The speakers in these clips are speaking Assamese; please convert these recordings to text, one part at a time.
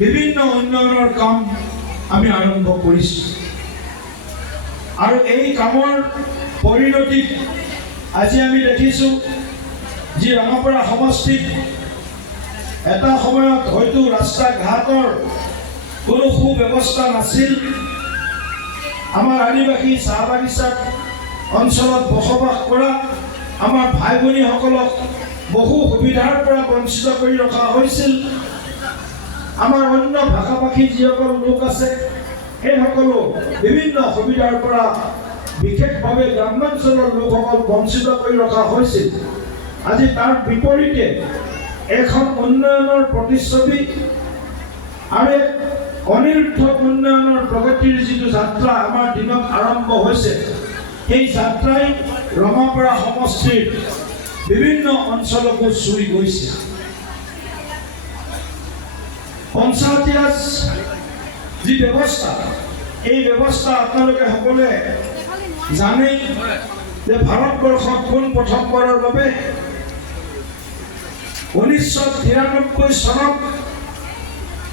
বিভিন্ন উন্নয়নৰ কাম আমি আৰম্ভ কৰিছোঁ আৰু এই কামৰ পৰিণতিত আজি আমি দেখিছোঁ যি ৰঙাপাৰা সমষ্টিত এটা সময়ত হয়তো ৰাস্তা ঘাটৰ কোনো সুব্যৱস্থা নাছিল। আমাৰ আদিবাসী চাহ বাগিচা অঞ্চলত বসবাস কৰা আমাৰ ভাই ভনীসকলক বহু সুবিধাৰ পৰা বঞ্চিত কৰি ৰখা হৈছিল। আমাৰ অন্য ভাষা ভাষী যিসকল লোক আছে সেইসকলো বিভিন্ন সুবিধাৰ পৰা বিশেষভাৱে গ্ৰামাঞ্চলৰ লোকসকল বঞ্চিত কৰি ৰখা হৈছিল। আজি তাৰ বিপৰীতে এখন উন্নয়নৰ প্ৰতিচ্ছবি আৰু অনিৰুদ্ধ উন্নয়নৰ প্ৰগতিৰ যিটো যাত্ৰা আমাৰ দিনত আৰম্ভ হৈছে, সেই যাত্ৰাই ৰঙাপাৰা সমষ্টিৰ বিভিন্ন অঞ্চলকো চুই গৈছে। পঞ্চায়তী ৰাজ যি ব্যৱস্থা, এই ব্যৱস্থা আপোনালোকে সকলোৱে জানেই যে ভাৰতবৰ্ষত পোন প্ৰথমবাৰৰ বাবে 1993 চনত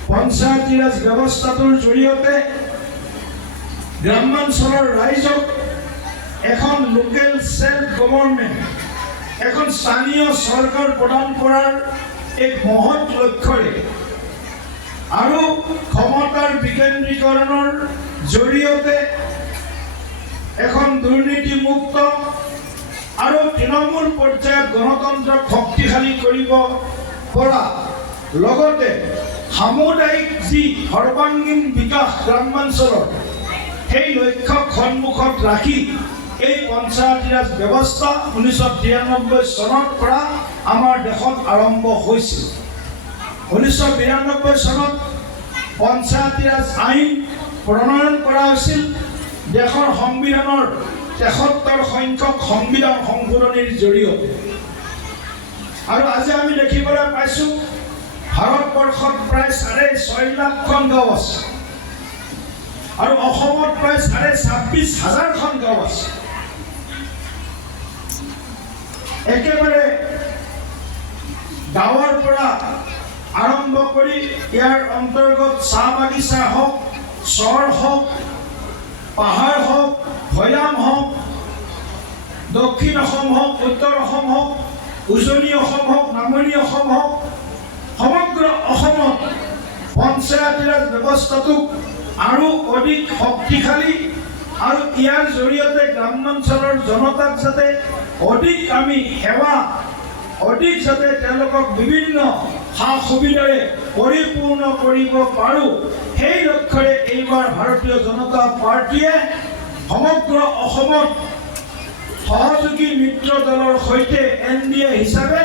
পঞ্চায়তী ৰাজ ব্যৱস্থাটোৰ জৰিয়তে গ্ৰামাঞ্চলৰ ৰাইজক এখন লোকেল সেল্ফ গভৰ্ণমেণ্ট, এখন স্থানীয় চৰকাৰ প্ৰদান কৰাৰ এক মহৎ লক্ষ্যৰে আৰু ক্ষমতাৰ বিকেন্দ্ৰীকৰণৰ জৰিয়তে এখন দুৰ্নীতিমুক্ত আৰু তৃণমূল পৰ্যায়ত গণতন্ত্ৰক শক্তিশালী কৰিব পৰা, লগতে সামুদায়িক যি সৰ্বাংগীন বিকাশ গ্ৰামাঞ্চলৰ, সেই লক্ষ্যক সন্মুখত ৰাখি এই পঞ্চায়তী ৰাজ ব্যৱস্থা 1993 চনৰ পৰা আমাৰ দেশত আৰম্ভ হৈছিল। 1992 চনত পঞ্চায়তী ৰাজ আইন প্ৰণয়ন কৰা হৈছিল। দেশৰ সংবিধানৰ 73 সংখ্যক সংবিধান সংশোধনীৰ জৰিয়তে। আৰু আজি আমি দেখিবলৈ পাইছোঁ ভাৰতবৰ্ষত প্ৰায় 6.5 লাখখন গাঁও আছে আৰু অসমত প্ৰায় 26,500খন গাঁও আছে। একেবাৰে গাঁৱৰ পৰা আৰম্ভ কৰি ইয়াৰ অন্তৰ্গত চাহ বাগিচা হওক, চৰ হওক, পাহাৰ হওক, ভৈয়াম হওক, দক্ষিণ অসম হওক, উত্তৰ অসম হওক, উজনি অসম হওক, নামনি অসম হওক, সমগ্ৰ অসমত পঞ্চায়তী ৰাজ ব্যৱস্থাটোক আৰু অধিক শক্তিশালী আৰু ইয়াৰ জৰিয়তে গ্ৰামাঞ্চলৰ জনতাক যাতে অধিক আমি সেৱা, অধিক যাতে তেওঁলোকক বিভিন্ন সা সুবিধাৰে পৰিপূৰ্ণ কৰিব পাৰোঁ, সেই লক্ষ্যৰে এইবাৰ ভাৰতীয় জনতা পাৰ্টীয়ে সমগ্ৰ অসমত সহযোগী মিত্ৰ দলৰ সৈতে NDA হিচাপে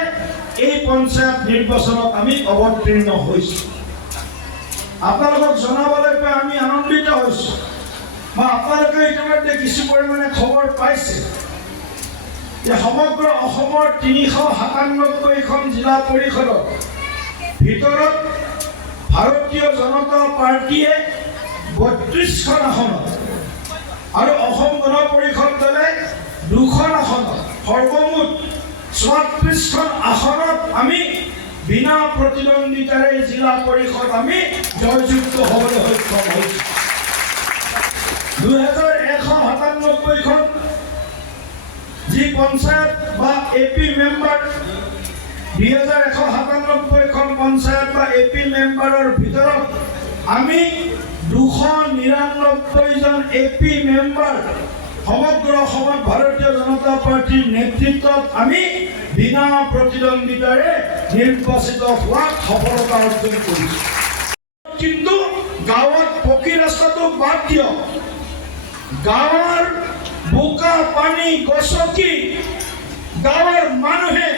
এই পঞ্চায়ত নিৰ্বাচনত আমি অৱতীৰ্ণ হৈছোঁ। আপোনালোকক জনাবলৈ পাই আমি আনন্দিত হৈছোঁ। বা আপোনালোকে ইতিমধ্যে কিছু পৰিমাণে খবৰ পাইছে যে সমগ্ৰ অসমৰ 397খন জিলা পৰিষদৰ ভিতৰত ভাৰতীয় জনতা পাৰ্টীয়ে 32খন আসনত আৰু অসম গণ পৰিষদ দলে 2খন আসনত, সৰ্বমুঠ 34খন আসনত আমি বিনা প্ৰতিদ্বন্দ্বিতাৰে জিলা পৰিষদ আমি জয়যুক্ত হ'বলৈ সক্ষম হৈছোঁ। 2197খন যি পঞ্চায়ত বা AP মেম্বাৰ, 2197খন পঞ্চায়ত বা AP মেম্বাৰৰ ভিতৰত আমি 299জন AP মেম্বাৰ সমগ্ৰ অসমত ভাৰতীয় জনতা পাৰ্টীৰ নেতৃত্বত আমি বিনা প্ৰতিদ্বন্দ্বিতাৰে নিৰ্বাচিত হোৱাত সফলতা অৰ্জন কৰিছোঁ। কিন্তু গাঁৱত পকী ৰাস্তাটো বাদ দিয়ক, গাঁৱৰ বোকা পানী গছকি গাঁৱৰ মানুহে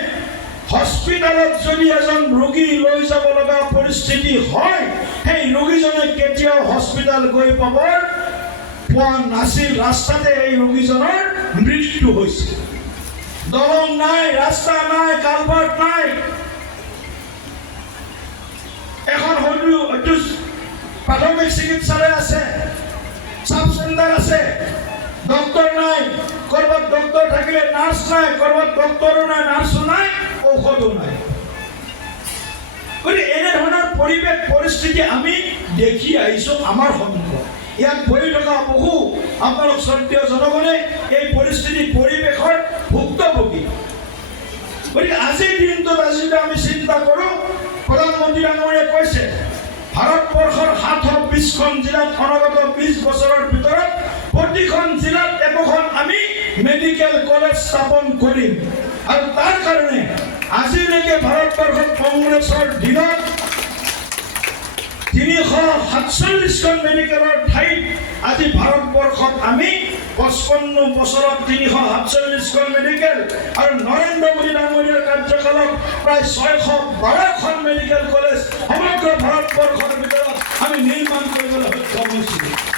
হস্পিটালত যদি এজন ৰোগী লৈ যাব লগা পৰিস্থিতি হয়, সেই ৰোগীজনে কেতিয়াও হস্পিটাল গৈ পোৱা নাছিল। ৰাস্তাতে এই ৰোগীজনৰ মৃত্যু হৈছিল। দলং নাই, ৰাস্তা নাই, কালভাৰ্ট নাই। এখন হয়তো প্ৰাথমিক চিকিৎসালয় আছে, সাব চেণ্টাৰ আছে, ডক্টৰ নাই, কৰবাত ডক্টৰ থাকিলে নাৰ্ছ নাই, কৰবাত ডক্টৰো নাই, নাৰ্ছো নাই, ঔষধো নাই। গতিকে এনেধৰণৰ পৰিৱেশ পৰিস্থিতি আমি দেখি আহিছোঁ আমাৰ সন্মুখত। ইয়াত বহি থকা বহু আপোনালোক শ্ৰদ্ধেয় জনগণে এই পৰিস্থিতি পৰিৱেশৰ ভুক্তভোগী। গতিকে আজিৰ দিনটোত আজি আমি চিন্তা কৰোঁ, প্ৰধানমন্ত্ৰী ডাঙৰীয়াই কৈছে ভাৰতবৰ্ষৰ 720খন জিলাত অনাগত 20 বছৰৰ ভিতৰত প্ৰতিখন জিলাত একোখন আমি মেডিকেল কলেজ স্থাপন কৰিম। আৰু তাৰ কাৰণে আজিলৈকে ভাৰতবৰ্ষত কংগ্ৰেছৰ দিনত 347খন মেডিকেলৰ ঠাইত আজি ভাৰতবৰ্ষত আমি 55 বছৰত 347খন মেডিকেল আৰু নৰেন্দ্ৰ মোদী ডাঙৰীয়াৰ কাৰ্যকালত প্ৰায় 612খন মেডিকেল কলেজ সমগ্ৰ ভাৰতবৰ্ষৰ ভিতৰত আমি নিৰ্মাণ কৰিবলৈ সক্ষম হৈছিলোঁ।